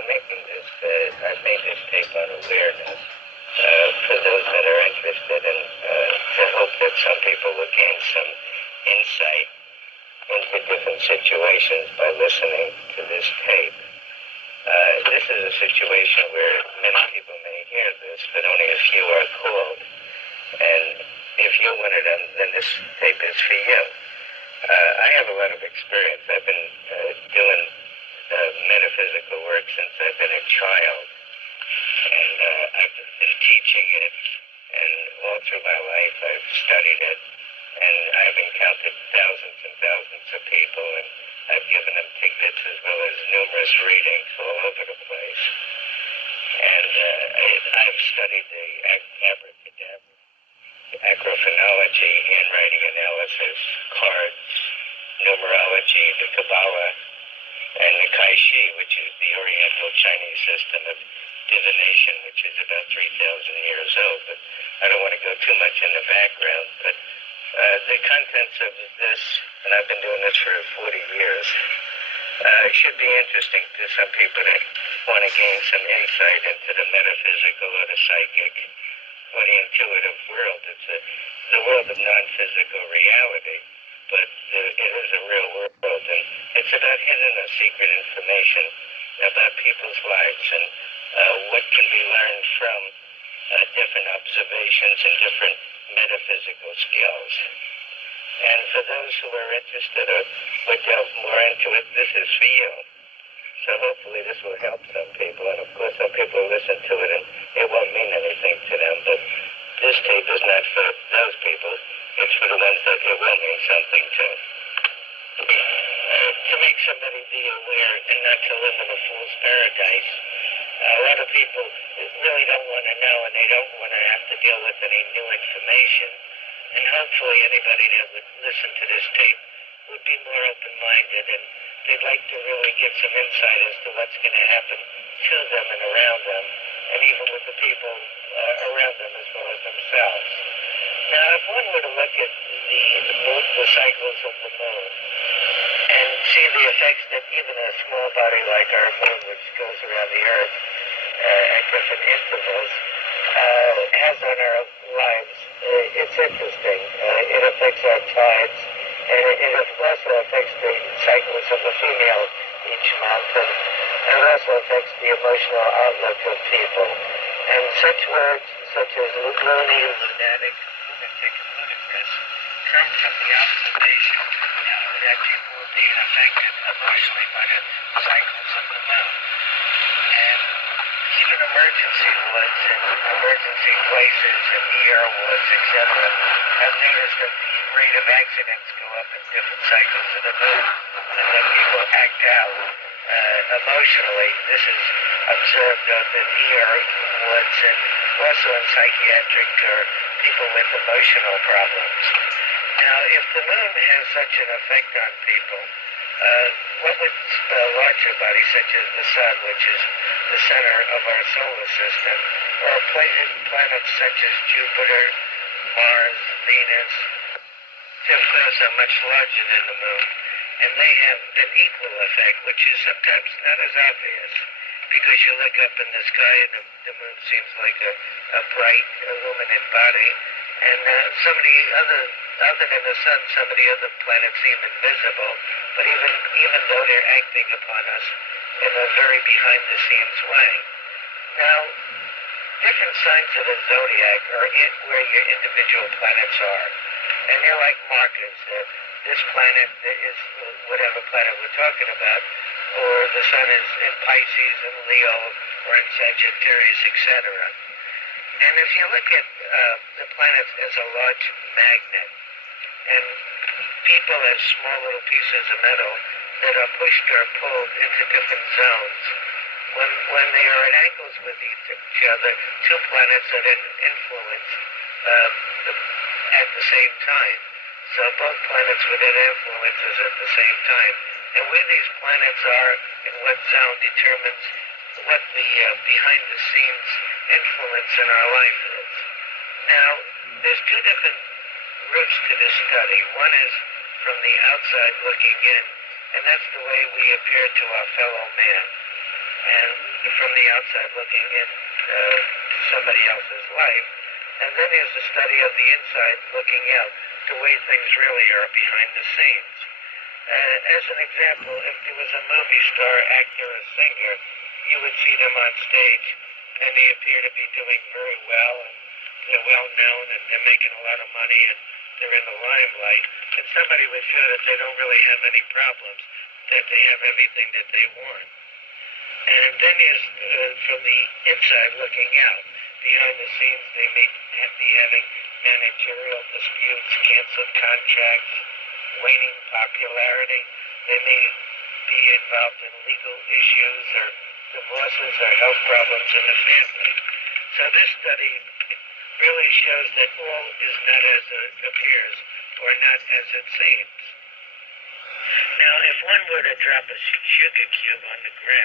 I made this tape on awareness for those that are interested, and to hope that some people will gain some insight into different situations by listening to this tape. This is a situation where many people may hear this, but only a few are called. And if you're one of them, then this tape is for you. I have a lot of experience. I've been doing metaphysical work since I've been a child. And I've been teaching it, and all through my life I've studied it. And I've encountered thousands and thousands of people, and I've given them tidbits as well as numerous readings all over the place. And I've studied the abracadabra, acrophonology, handwriting analysis, cards, numerology, the Kabbalah, and the Kaishi, which is the Oriental Chinese system of divination, which is about 3,000 years old. But I don't want to go too much in the background, but the contents of this, and I've been doing this for 40 years, should be interesting to some people that want to gain some insight into the metaphysical or the psychic or the intuitive world. It's the world of non-physical reality, but it is a real world, and it's about hidden or secret information about people's lives and what can be learned from different observations and different metaphysical skills. And for those who are interested or would delve more into it, this is for you. So hopefully this will help some people, and of course some people listen to it and it won't mean anything to them, but this tape is not for those people, it's for the ones that it will mean something to. To make somebody be aware and not to live in a fool's paradise. A lot of people really don't want to know, and they don't want to have to deal with any new information. And hopefully anybody that would listen to this tape would be more open-minded, and they'd like to really get some insight as to what's going to happen to them and around them, and even with the people around them as well as themselves. Now, if one were to look at the cycles of the moon and see the effects that even a small body like our moon, which goes around the Earth at different intervals, has on our lives, it's interesting. It affects our tides, and it also affects the cycles of the female each month, and it also affects the emotional outlook of people. And such words such as loony, lunatic, lunatic, and ludicrous come from the observation that people are being affected emotionally by the cycles of the moon. And even emergency woods and emergency places and ER woods, etc., have noticed that the rate of accidents go up in different cycles of the moon, and that people act out emotionally. This is observed at the ER woods and also in psychiatric or people with emotional problems. Now, if the moon has such an effect on people, what would larger bodies such as the sun, which is the center of our solar system, or planets such as Jupiter, Mars, Venus, of course are much larger than the moon, and they have an equal effect, which is sometimes not as obvious, because you look up in the sky and the moon seems like a bright, illuminate body, and some of the other than the sun, some of the other planets seem invisible, but even though they're acting upon us in a very behind-the-scenes way. Now, different signs of the zodiac are where your individual planets are, and they're like markers. This planet is whatever planet we're talking about, or the sun is in Pisces and Leo, or in Sagittarius, etc. And if you look at the planets as a large magnet, and people as small little pieces of metal that are pushed or pulled into different zones, when they are at angles with each other, two planets are then influenced at the same time. So both planets within influences at the same time. And where these planets are in what zone determines what the behind-the-scenes influence in our life is. Now, there's two different routes to this study. One is from the outside looking in, and that's the way we appear to our fellow man. and from the outside looking in to somebody else's life. And then there's the study of the inside looking out, the way things really are behind the scenes. As an example, if there was a movie star, actor, or singer, you would see them on stage, and they appear to be doing very well, and they're well known, and they're making a lot of money, and they're in the limelight, and somebody would feel that they don't really have any problems, that they have everything that they want. And then there's from the inside looking out. Behind the scenes, they may be having managerial disputes, canceled contracts, waning popularity. They may be involved in legal issues or divorces or health problems in the family. So this study really shows that all is not as it appears or not as it seems. Now, if one were to drop a sugar cube on the ground,